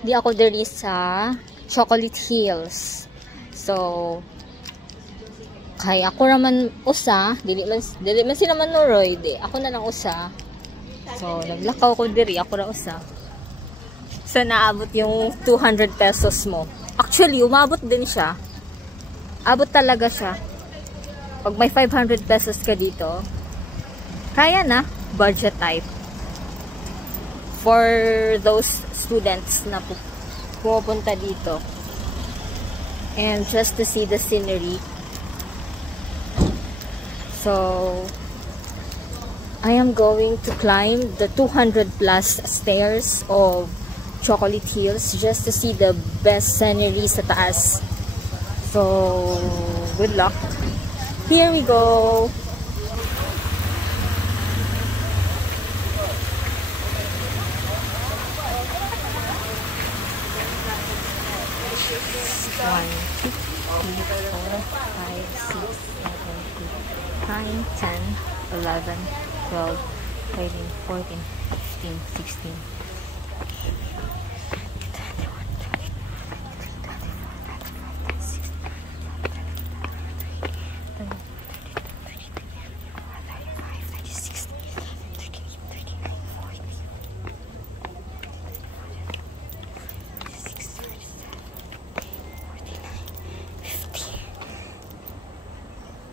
Di ako diri sa Chocolate Hills. So, kay ako raman usa, dili man sila manuroy, di ako na lang usa. So, naglakaw ko diri, ako ra usa. So, naabot yung 200 pesos mo. Actually, umabot din siya. Abot talaga siya. Pag may 500 pesos ka dito, kaya na, budget type. For those students na pupunta dito. And just to see the scenery. So, I am going to climb the 200 plus stairs of Chocolate Hills just to see the best scenery sa taas. So, good luck. Here we go. One, 2, 3, 4, 5, 6, 7, 8, 9, 10, 11, 12, 13, 14, 15, 16.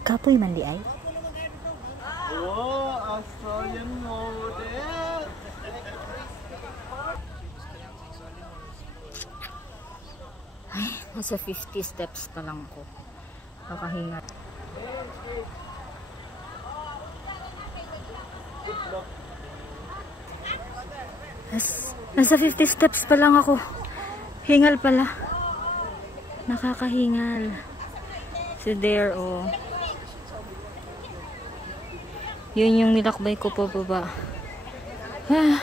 Kapoy man di ay? Oo, Australian model. Ay, nasa 50 steps pa lang ako. Kakahinga. Nasa 50 steps pa lang ako. Hingal pala. Nakakahingal. So there, oh. Yun yung nilakbay ko pa baba. Ah.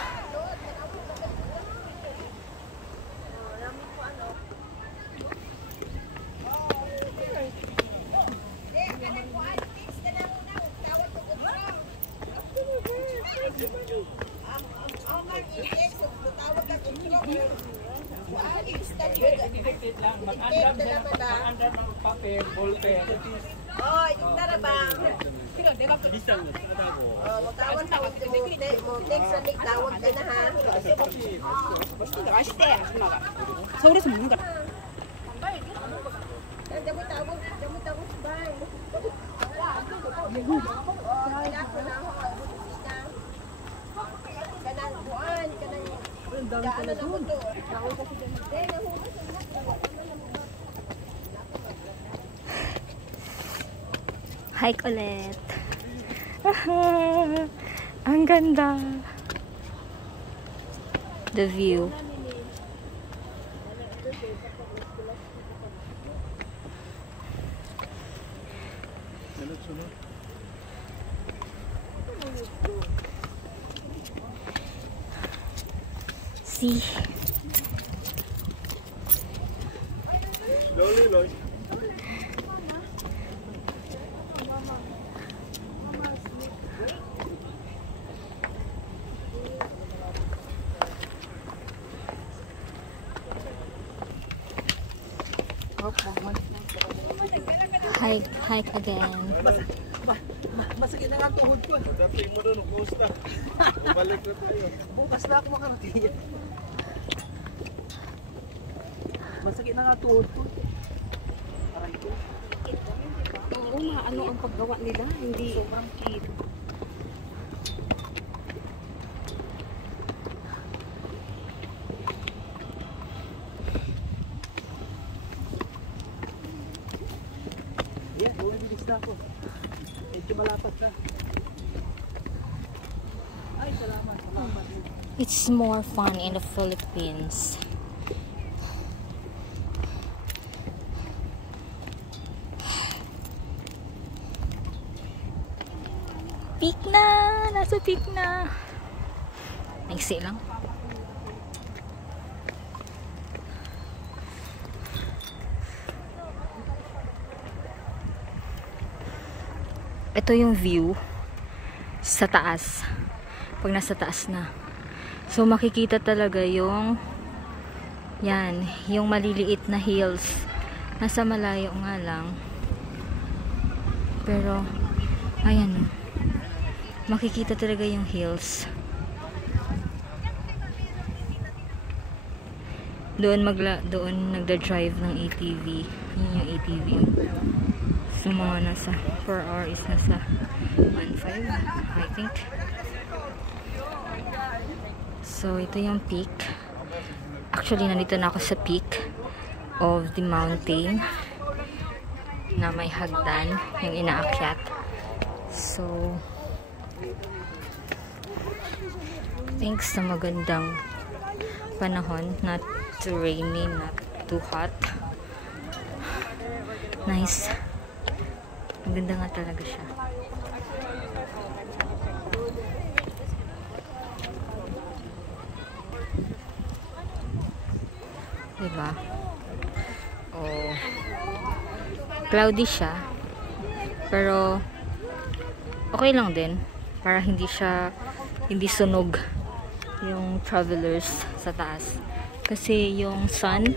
Oh, yung tarabang. Tawag ka next week tawag ka na ha. 서울에서 먹는 거라. Hike ulit. Ang ganda. The view. See. Loli. Hike again. Masakit na nga ang tuhod ko. Dapat mo doon, kumusta? Bumalik na tayo. Bukas na ako makarating. Masakit na nga tuhod ko. Aray ko. Oo, ano ang paggawa nila? Hindi Sobrang cute. Yan, bumibilis na ako. Medyo malapad ka. Ay, salamat. It's more fun in the Philippines. Peak na! Nasa peak na! Naiksi lang. Ito yung view sa taas. Pag nasa taas na. So makikita talaga yung Yan, yung maliliit na hills. Nasa malayo nga lang. Pero, ayan. Makikita talaga yung hills. Doon nagda-drive ng ATV. Yun yung ATV. So, mga nasa, per hour is nasa 1.5, I think. So, ito yung peak. Actually, nandito na ako sa peak of the mountain na may hagdan yung inaakyat. So, thanks sa magandang panahon, not too rainy, not too hot. Nice. Maganda nga talaga siya. Diba? Oh. Cloudy siya. Pero okay lang din para hindi sunog yung travelers sa taas. Kasi yung sun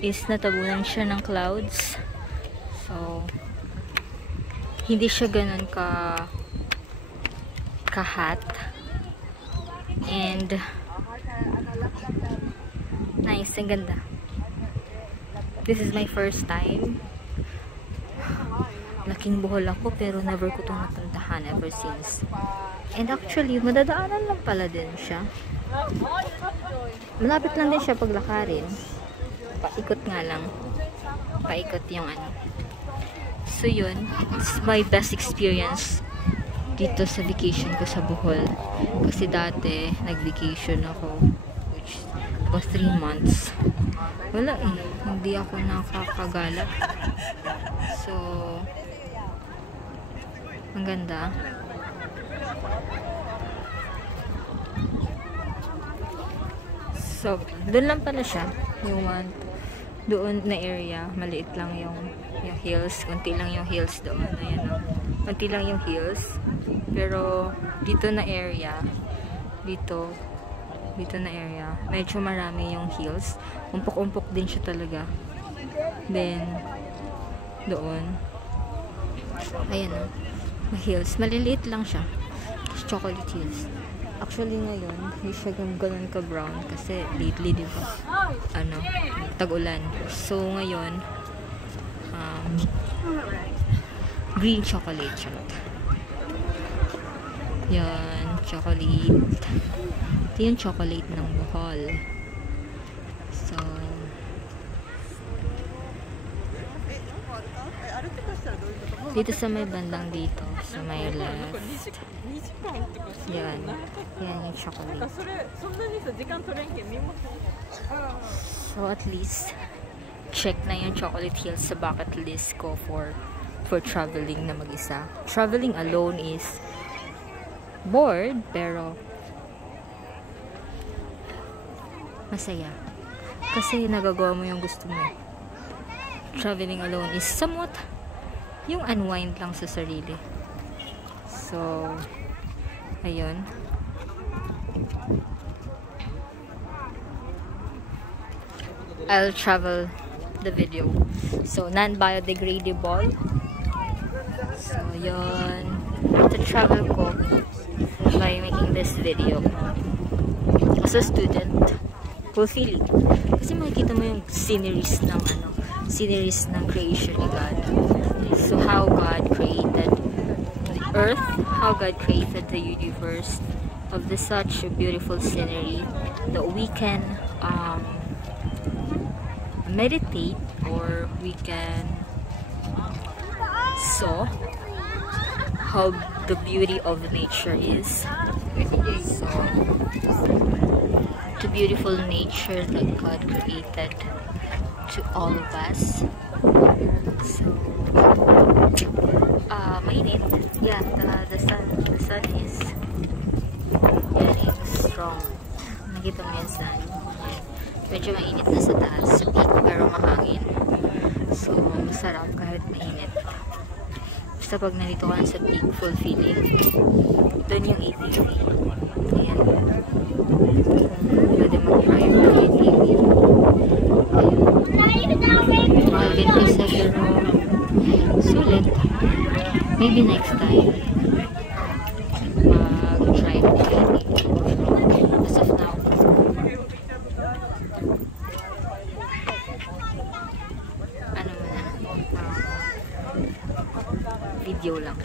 is natabunan siya ng clouds. So hindi siya ganun ka-hot. And nice, ang ganda. This is my first time. Laking Bohol ako pero never ko itong napuntahan ever since. And actually, madadaanan lang pala din siya. Malapit lang din siya paglakarin. Paikot nga lang. Paikot yung ano. So yun, it's my best experience dito sa vacation ko sa Bohol. Kasi dati, nag-vacation ako. Which was 3 months. Wala eh. Hindi ako nakakagala. So, ang ganda. So, doon lang pala siya. Yung doon na area. Maliit lang yung hills. Kunti lang yung hills doon. Ayan o. Kunti lang yung hills. Pero, dito na area. Dito na area. Medyo marami yung hills. Umpok-umpok din siya talaga. Then, doon. Ayan o. Hills. Maliliit lang siya. Chocolate hills. Actually ngayon, hindi siya ganun ka-brown kasi lately, di ba? Tag-ulan. So ngayon, green chocolate siya. Yan, chocolate. Ito yung chocolate ng Bohol. So, dito sa may bandang dito, sa may left. Yan. Yan yung chocolate. So at least, check na yung chocolate hills sa bucket list ko for traveling na mag-isa. Traveling alone is bored, pero masaya. Kasi nagagawa mo yung gusto mo. Traveling alone is somewhat yung unwind lang sa sarili. So, ayun. I'll travel the video. So, non-biodegradable. So, yun. To travel ko by making this video. As a student, fulfilling. Kasi makikita mo yung sceneries ng creation ni God. So how God created the earth, how God created the universe of such a beautiful scenery that we can meditate, or we can saw how the beauty of nature is. So the beautiful nature that God created to all of us. So mainit. Yeah, the sun is getting strong. Nakita mo yung sun. Medyo mainit na sa taas, sa peak, pero mahangin. So, masarap kahit mainit. Basta pag nandito ka sa peak, fulfilling. Doon yung ATV. Ayan. Pwede mag-drive ng ATV. Pero, sulit. Maybe next time. Mag-try ko siya dito. As of now. Ano mo na? Video lang.